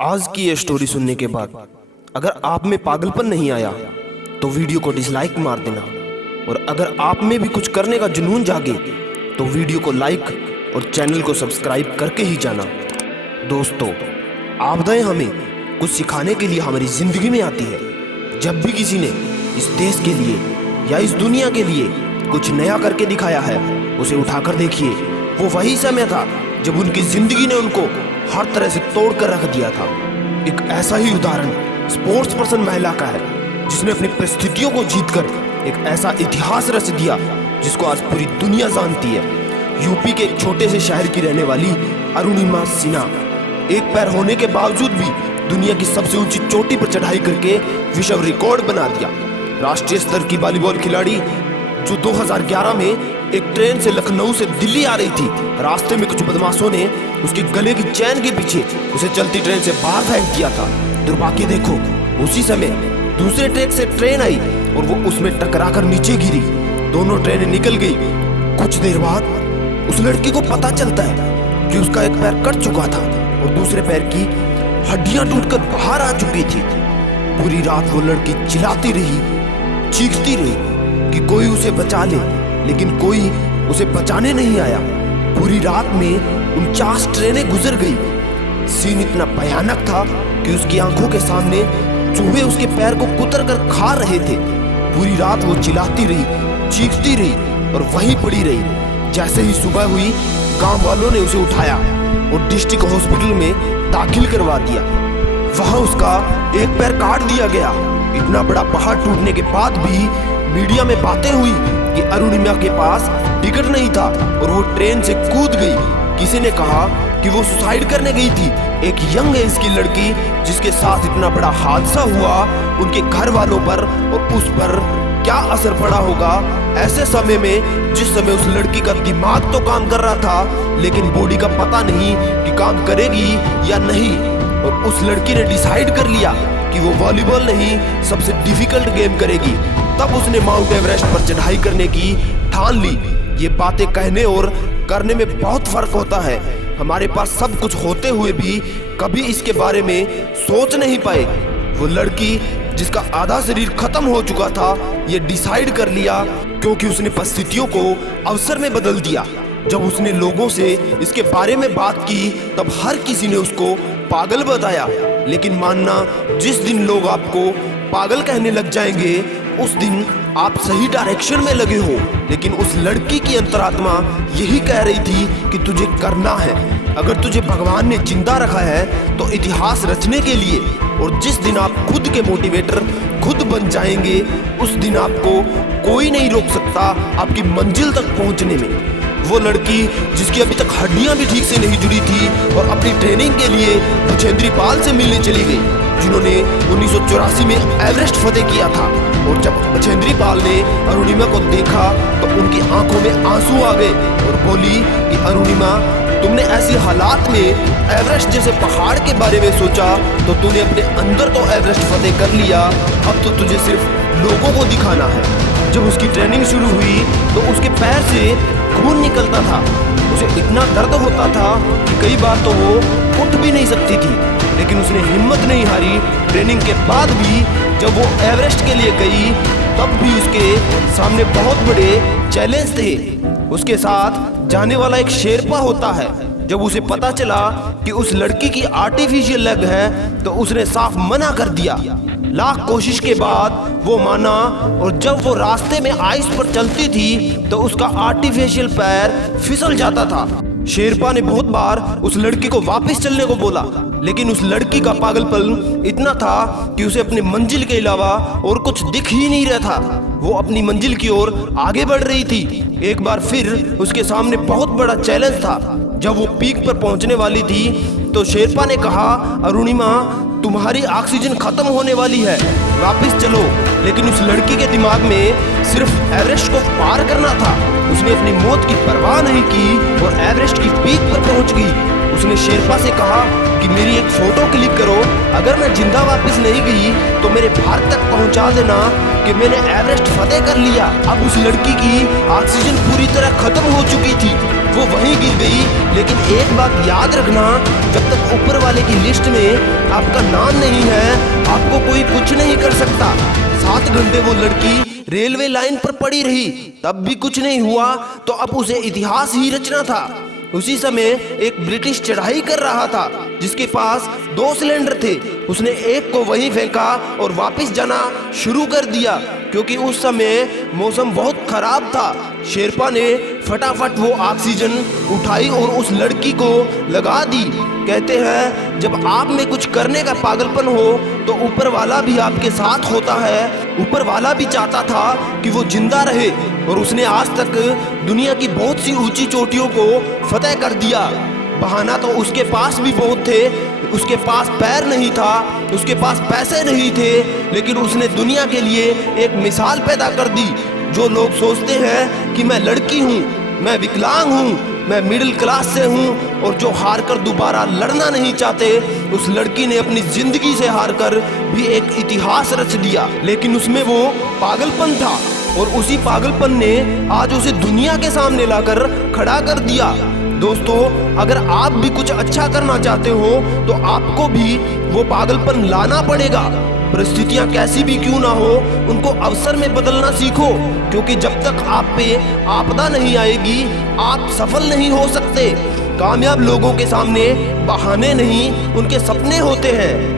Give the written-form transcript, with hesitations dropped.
आज की ये स्टोरी सुनने के बाद अगर आप में पागलपन नहीं आया तो वीडियो को डिसलाइक मार देना, और अगर आप में भी कुछ करने का जुनून जागे तो वीडियो को लाइक और चैनल को सब्सक्राइब करके ही जाना। दोस्तों, आपदाएं हमें कुछ सिखाने के लिए हमारी ज़िंदगी में आती है। जब भी किसी ने इस देश के लिए या इस दुनिया के लिए कुछ नया करके दिखाया है, उसे उठाकर देखिए। वो वही समय था जब उनकी ज़िंदगी ने उनको हर तरह से तोड़ कर रख दिया था। एक ऐसा ही उदाहरण स्पोर्ट्स पर्सन महिला का है, जिसने अपनी परिस्थितियों को जीतकर एक ऐसा इतिहास रच दिया जिसको आज पूरी दुनिया जानती है। यूपी के एक छोटे से शहर की रहने वाली अरुणिमा सिन्हा एक पैर होने के बावजूद भी दुनिया की सबसे ऊंची चोटी पर चढ़ाई करके विश्व रिकॉर्ड बना दिया। राष्ट्रीय स्तर की वॉलीबॉल खिलाड़ी जो 2011 में एक ट्रेन से लखनऊ से दिल्ली आ रही थी, रास्ते में कुछ बदमाशों ने उसके गले की चैन के पीछे उसे चलती ट्रेन से बाहर फेंक दिया था। दुर्भाग्य देखो, उसी समय दूसरे ट्रैक से ट्रेन आई और वो उसमें टकराकर नीचे गिरी। दोनों ट्रेनें निकल गई। कुछ देर बाद उस लड़की को पता चलता है कि उसका एक पैर कट चुका था और दूसरे पैर की हड्डियां टूटकर बाहर आ चुकी थी। पूरी रात वो लड़की चिल्लाती रही, चीखती रही कि कोई उसे बचा ले, लेकिन कोई उसे बचाने नहीं आया। पूरी रात में 49 ट्रेनें गुजर गई। सीन इतना भयानक था कि उसकी आंखों के सामने चूहे उसके पैर को कुतर कर खा रहे थे। पूरी रात वो चिल्लाती रही, चीखती रही और वहीं पड़ी रही। जैसे ही सुबह हुई, गांव वालों ने उसे उठाया और डिस्ट्रिक्ट हॉस्पिटल में दाखिल करवा दिया। वहां उसका एक पैर काट दिया गया। इतना बड़ा पहाड़ टूटने के बाद भी मीडिया में बातें हुई कि अरुणिमा के पास टिकट नहीं था और वो ट्रेन से कूद गई। किसी ने कहा कि वो सुसाइड करने गई थी। एक यंग एज की लड़की जिसके साथ इतना बड़ा हादसा हुआ, उनके घर वालों पर और उस पर क्या असर पड़ा होगा ऐसे समय में, जिस समय उस लड़की का दिमाग तो काम कर रहा था लेकिन बॉडी का पता नहीं कि काम करेगी या नहीं। और उस लड़की ने डिसाइड कर लिया कि वो वॉलीबॉल नहीं, सबसे डिफिकल्ट गेम करेगी। तब उसने माउंट एवरेस्ट पर चढ़ाई करने की ठान ली। ये बातें कहने और करने में बहुत फर्क होता है। हमारे पास सब कुछ होते हुए भी कभी इसके बारे में सोच नहीं पाए। वो लड़की जिसका आधा शरीर खत्म हो चुका था, ये डिसाइड कर लिया क्योंकि उसने परिस्थितियों को अवसर में बदल दिया। जब उसने लोगों से इसके बारे में बात की, तब हर किसी ने उसको पागल बताया। लेकिन मानना, जिस दिन लोग आपको पागल कहने लग जाएंगे, उस दिन आप सही डायरेक्शन में लगे हो। लेकिन उस लड़की की अंतरात्मा यही कह रही थी कि तुझे करना है। अगर तुझे भगवान ने जिंदा रखा है तो इतिहास रचने के लिए, और जिस दिन आप खुद के मोटिवेटर खुद बन जाएंगे, उस दिन आपको कोई नहीं रोक सकता आपकी मंजिल तक पहुंचने में। वो लड़की जिसकी अभी तक हड्डियां भी ठीक से नहीं जुड़ी थी और अपनी ट्रेनिंग के लिए बछेंद्री पाल से मिलने चली गई, जिन्होंने 1984 में एवरेस्ट फतेह किया था। और जब बछेंद्री पाल ने अरुणिमा को देखा तो उनकी आंखों में आंसू आ गए और बोली कि अरुणिमा, तुमने ऐसी हालात में एवरेस्ट जैसे पहाड़ के बारे में सोचा तो तूने अपने अंदर तो एवरेस्ट फतेह कर लिया, अब तो तुझे सिर्फ लोगों को दिखाना है। जब उसकी ट्रेनिंग शुरू हुई तो उसके पैर से खून निकलता था। उसे इतना दर्द होता था कि कई बार तो वो उठ भी नहीं सकती थी, लेकिन उसने हिम्मत नहीं हारी। ट्रेनिंग के बाद भी जब वो एवरेस्ट के लिए गई, तब भी उसके सामने बहुत बड़े चैलेंज थे। उसके साथ जाने वाला एक शेरपा होता है। जब उसे पता चला कि उस लड़की की आर्टिफिशियल लेग है तो उसने साफ मना कर दिया। लाख कोशिश के बाद वो माना, और जब वो रास्ते में आइस पर चलती थी तो उसका आर्टिफिशियल पैर फिसल जाता था। शेरपा ने बहुत बार उस लड़की को वापस चलने को बोला, लेकिन उस लड़की का पागलपन इतना था कि उसे अपनी मंजिल के अलावा और कुछ दिख ही नहीं रहा था। वो अपनी मंजिल की ओर आगे बढ़ रही थी। एक बार फिर उसके सामने बहुत बड़ा चैलेंज था। जब वो पीक पर पहुंचने वाली थी तो शेरपा ने कहा, अरुणिमा, तुम्हारी ऑक्सीजन खत्म होने वाली है, वापस चलो। लेकिन उस लड़की के दिमाग में सिर्फ एवरेस्ट को पार करना था। उसने अपनी मौत की परवाह नहीं की और एवरेस्ट की पीक पर पहुंच गई। उसने शेरपा से कहा कि मेरी एक फोटो क्लिक करो, अगर मैं जिंदा वापस नहीं गई तो मेरे भारत तक पहुंचा देना कि मैंने एवरेस्ट फतेह कर लिया। अब उस लड़की की ऑक्सीजन पूरी तरह खत्म हो चुकी थी। वो वहीं गिर गई। लेकिन एक बात याद रखना, जब तक ऊपर वाले की लिस्ट में आपका नाम नहीं है, आपको कोई कुछ नहीं कर सकता। 7 घंटे वो लड़की रेलवे लाइन पर पड़ी रही, तब भी कुछ नहीं हुआ, तो अब उसे इतिहास ही रचना था। उसी समय एक ब्रिटिश चढ़ाई कर रहा था जिसके पास 2 सिलेंडर थे। उसने एक को वहीं फेंका और वापस जाना शुरू कर दिया, क्योंकि उस समय मौसम बहुत खराब था। शेरपा ने फटाफट वो ऑक्सीजन उठाई और उस लड़की को लगा दी। कहते हैं जब आप में कुछ करने का पागलपन हो तो ऊपर वाला भी आपके साथ होता है। ऊपर वाला भी चाहता था कि वो जिंदा रहे, और उसने आज तक दुनिया की बहुत सी ऊंची चोटियों को फतेह कर दिया। बहाना तो उसके पास भी बहुत थे, उसके पास पैर नहीं था, उसके पास पैसे नहीं थे, लेकिन उसने दुनिया के लिए एक मिसाल पैदा कर दी। जो लोग सोचते हैं कि मैं लड़की हूँ, मैं विकलांग हूँ, मैं मिडिल क्लास से हूँ, और जो हार कर दोबारा लड़ना नहीं चाहते, उस लड़की ने अपनी जिंदगी से हार कर भी एक इतिहास रच दिया। लेकिन उसमें वो पागलपन था, और उसी पागलपन ने आज उसे दुनिया के सामने लाकर खड़ा कर दिया। दोस्तों, अगर आप भी कुछ अच्छा करना चाहते हो तो आपको भी वो पागलपन लाना पड़ेगा। परिस्थितियां कैसी भी क्यों ना हो, उनको अवसर में बदलना सीखो, क्योंकि जब तक आप पे आपदा नहीं आएगी, आप सफल नहीं हो सकते। कामयाब लोगों के सामने बहाने नहीं, उनके सपने होते हैं।